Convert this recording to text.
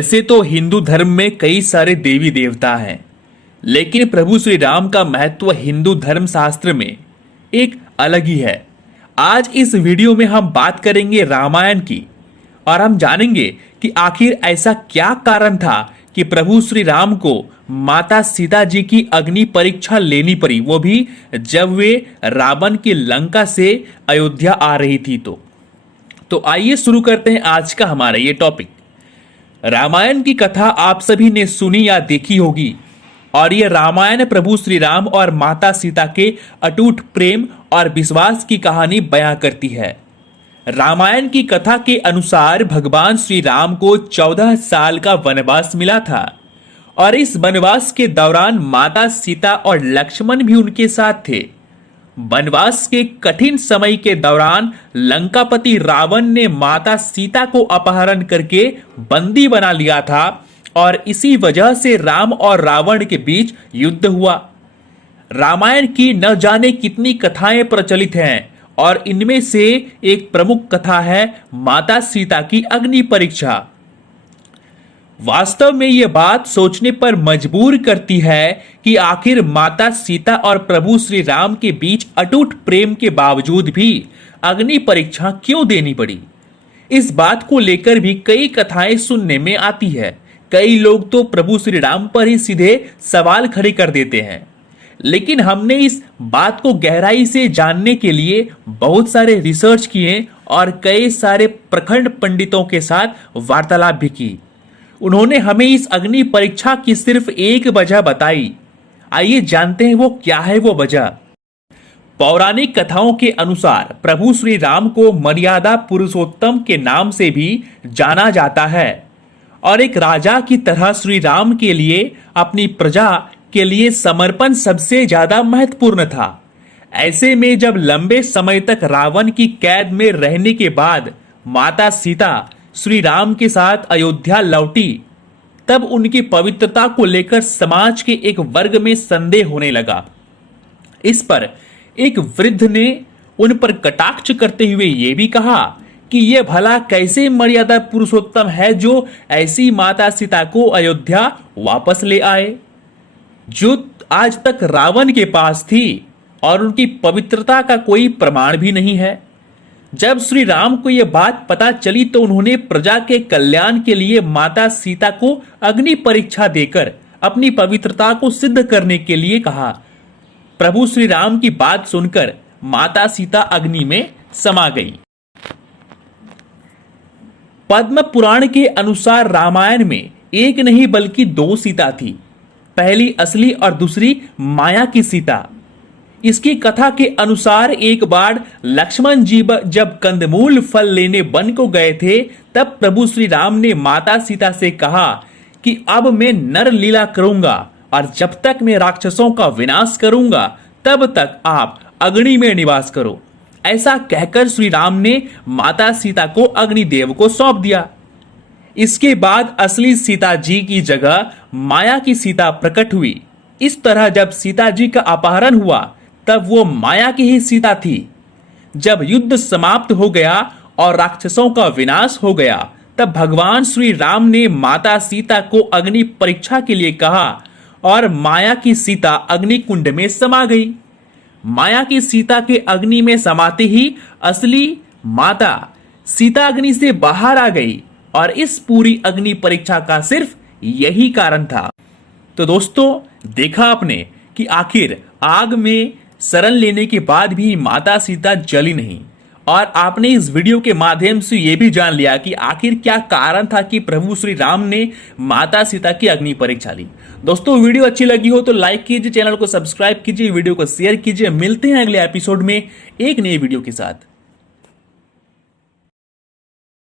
वैसे तो हिंदू धर्म में कई सारे देवी देवता हैं, लेकिन प्रभु श्री राम का महत्व हिंदू धर्म शास्त्र में एक अलग ही है। आज इस वीडियो में हम बात करेंगे रामायण की और हम जानेंगे कि आखिर ऐसा क्या कारण था कि प्रभु श्री राम को माता सीता जी की अग्नि परीक्षा लेनी पड़ी, वो भी जब वे रावण की लंका से अयोध्या आ रही थी। तो आइए शुरू करते हैं आज का हमारा ये टॉपिक। रामायण की कथा आप सभी ने सुनी या देखी होगी और यह रामायण प्रभु श्री राम और माता सीता के अटूट प्रेम और विश्वास की कहानी बयां करती है। रामायण की कथा के अनुसार भगवान श्री राम को 14 साल का वनवास मिला था और इस वनवास के दौरान माता सीता और लक्ष्मण भी उनके साथ थे। वनवास के कठिन समय के दौरान लंकापति रावण ने माता सीता को अपहरण करके बंदी बना लिया था और इसी वजह से राम और रावण के बीच युद्ध हुआ। रामायण की न जाने कितनी कथाएं प्रचलित हैं और इनमें से एक प्रमुख कथा है माता सीता की अग्नि परीक्षा। वास्तव में यह बात सोचने पर मजबूर करती है कि आखिर माता सीता और प्रभु श्री राम के बीच अटूट प्रेम के बावजूद भी अग्नि परीक्षा क्यों देनी पड़ी। इस बात को लेकर भी कई कथाएं सुनने में आती है। कई लोग तो प्रभु श्री राम पर ही सीधे सवाल खड़े कर देते हैं, लेकिन हमने इस बात को गहराई से जानने के लिए बहुत सारे रिसर्च किए और कई सारे प्रखंड पंडितों के साथ वार्तालाप भी की। उन्होंने हमें इस अग्नि परीक्षा की सिर्फ एक वजह बताई। आइए जानते हैं वो क्या है वो वजह। पौराणिक कथाओं के अनुसार प्रभु श्री राम को मर्यादा पुरुषोत्तम के नाम से भी जाना जाता है और एक राजा की तरह श्री राम के लिए अपनी प्रजा के लिए समर्पण सबसे ज्यादा महत्वपूर्ण था। ऐसे में जब लंबे समय तक रावण की कैद में रहने के बाद माता सीता श्री राम के साथ अयोध्या लौटी, तब उनकी पवित्रता को लेकर समाज के एक वर्ग में संदेह होने लगा। इस पर एक वृद्ध ने उन पर कटाक्ष करते हुए यह भी कहा कि यह भला कैसे मर्यादा पुरुषोत्तम है जो ऐसी माता सीता को अयोध्या वापस ले आए, जो आज तक रावण के पास थी और उनकी पवित्रता का कोई प्रमाण भी नहीं है। जब श्री राम को यह बात पता चली तो उन्होंने प्रजा के कल्याण के लिए माता सीता को अग्नि परीक्षा देकर अपनी पवित्रता को सिद्ध करने के लिए कहा। प्रभु श्री राम की बात सुनकर माता सीता अग्नि में समा गई। पद्म पुराण के अनुसार रामायण में एक नहीं बल्कि 2 सीता थी, पहली असली और दूसरी माया की सीता। इसकी कथा के अनुसार एक बार लक्ष्मण जी जब कंदमूल फल लेने वन को गए थे, तब प्रभु श्री राम ने माता सीता से कहा कि अब मैं नर लीला करूंगा और जब तक मैं राक्षसों का विनाश करूंगा तब तक आप अग्नि में निवास करो। ऐसा कहकर श्री राम ने माता सीता को अग्निदेव को सौंप दिया। इसके बाद असली सीता जी की जगह माया की सीता प्रकट हुई। इस तरह जब सीता जी का अपहरण हुआ तब वो माया की ही सीता थी। जब युद्ध समाप्त हो गया और राक्षसों का विनाश हो गया, तब भगवान श्री राम ने माता सीता को अग्नि परीक्षा के लिए कहा और माया की सीता अग्नि कुंड में समा गई। माया की सीता के अग्नि में समाते ही असली माता सीता अग्नि से बाहर आ गई और इस पूरी अग्नि परीक्षा का सिर्फ यही कारण था। तो दोस्तों, देखा आपने कि आखिर आग में शरण लेने के बाद भी माता सीता जली नहीं, और आपने इस वीडियो के माध्यम से यह भी जान लिया कि आखिर क्या कारण था कि प्रभु श्री राम ने माता सीता की अग्नि परीक्षा ली। दोस्तों, वीडियो अच्छी लगी हो तो लाइक कीजिए, चैनल को सब्सक्राइब कीजिए, वीडियो को शेयर कीजिए। मिलते हैं अगले एपिसोड में एक नई वीडियो के साथ।